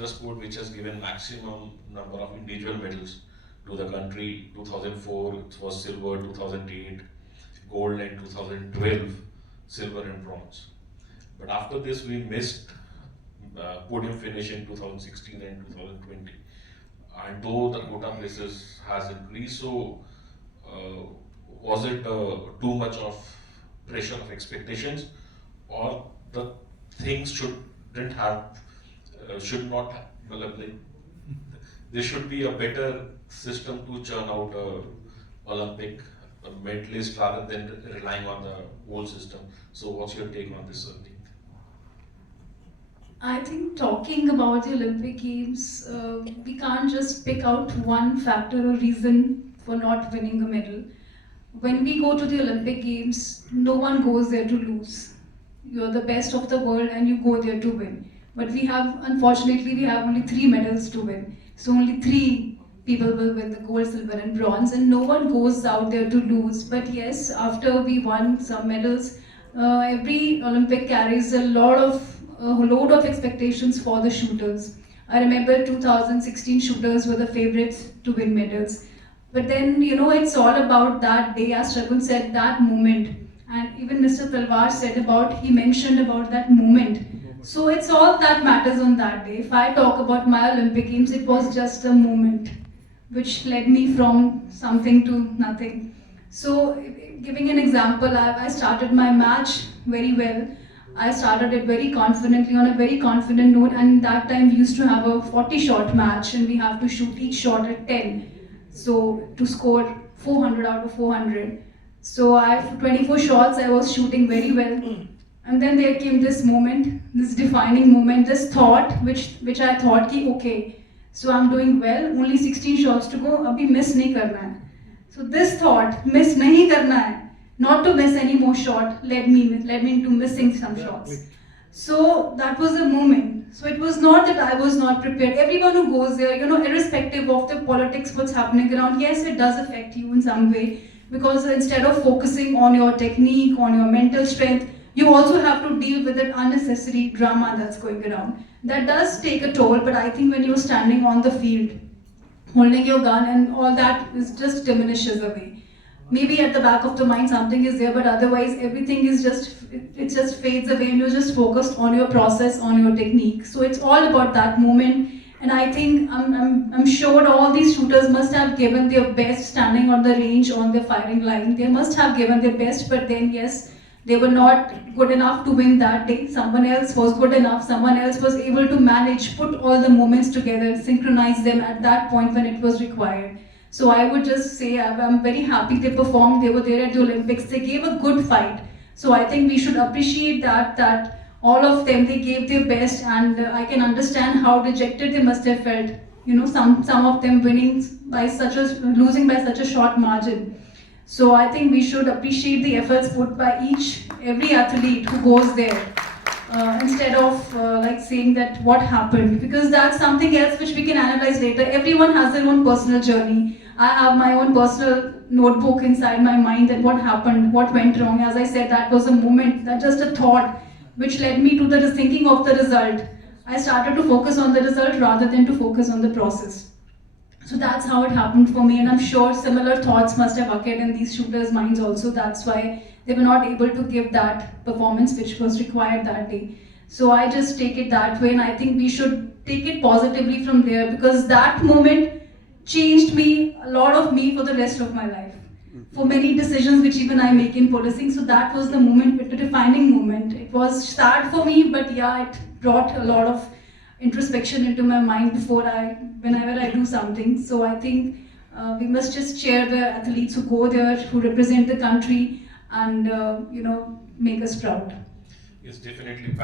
The sport which has given maximum number of individual medals to the country. 2004 it was silver, 2008 gold, and 2012 silver and bronze. But after this we missed podium finish in 2016 and 2020. And though the quota places has increased, so was it too much of pressure of expectations, or the things should not have, like, there should be a better system to churn out Olympic medalist rather than relying on the old system. So what's your take on this, Sandeep? I think talking about the Olympic Games, we can't just pick out one factor or reason for not winning a medal. When we go to the Olympic Games, no one goes there to lose. You're the best of the world and you go there to win. But unfortunately, we have only 3 medals to win. So only 3 people will win the gold, silver, and bronze, and no one goes out there to lose. But yes, after we won some medals, every Olympic carries a load of expectations for the shooters. I remember 2016 shooters were the favorites to win medals. But then, it's all about that day, as Shagun said, that moment. And even Mr. Talwar he mentioned about that moment. So it's all that matters on that day. If I talk about my Olympic Games, it was just a moment which led me from something to nothing. So, giving an example, I started my match very well. I started it very confidently, on a very confident note, and that time we used to have a 40-shot match and we have to shoot each shot at 10. So to score 400 out of 400. So I 24 shots, I was shooting very well. And then there came this moment, this defining moment, this thought, which I thought ki okay, so I'm doing well, only 16 shots to go, abhi miss nahi karna hai. So this thought, miss nahi karna hai, not to miss any more shot, led me into missing some shots. So that was a moment. So it was not that I was not prepared. Everyone who goes there, irrespective of the politics, what's happening around, yes, it does affect you in some way. Because instead of focusing on your technique, on your mental strength, you also have to deal with that unnecessary drama that's going around. That does take a toll, but I think when you're standing on the field, holding your gun and all that is just diminishes away. Maybe at the back of the mind something is there, but otherwise everything is it just fades away and you're just focused on your process, on your technique. So it's all about that moment. And I think, I'm sure all these shooters must have given their best standing on the range, on the firing line. They must have given their best, but then yes, they were not good enough to win that day. Someone else was good enough, someone else was able to manage, put all the moments together, synchronize them at that point when it was required. So I would just say I'm very happy they performed, they were there at the Olympics, they gave a good fight. So I think we should appreciate that all of them, they gave their best, and I can understand how dejected they must have felt. Some of them losing by such a short margin. So I think we should appreciate the efforts put by every athlete who goes there, instead of saying that what happened, because that's something else which we can analyze later. Everyone has their own personal journey. I have my own personal notebook inside my mind that what happened, what went wrong. As I said, that was a moment, that just a thought which led me to the thinking of the result. I started to focus on the result rather than to focus on the process. So that's how it happened for me, and I'm sure similar thoughts must have occurred in these shooters' minds also. That's why they were not able to give that performance which was required that day. So I just take it that way, and I think we should take it positively from there, because that moment changed a lot of me for the rest of my life. For many decisions which even I make in policing, so that was the moment, the defining moment. It was sad for me, but yeah, it brought a lot of introspection into my mind whenever I do something. So I think we must just cheer the athletes who go there, who represent the country, and make us proud. It's definitely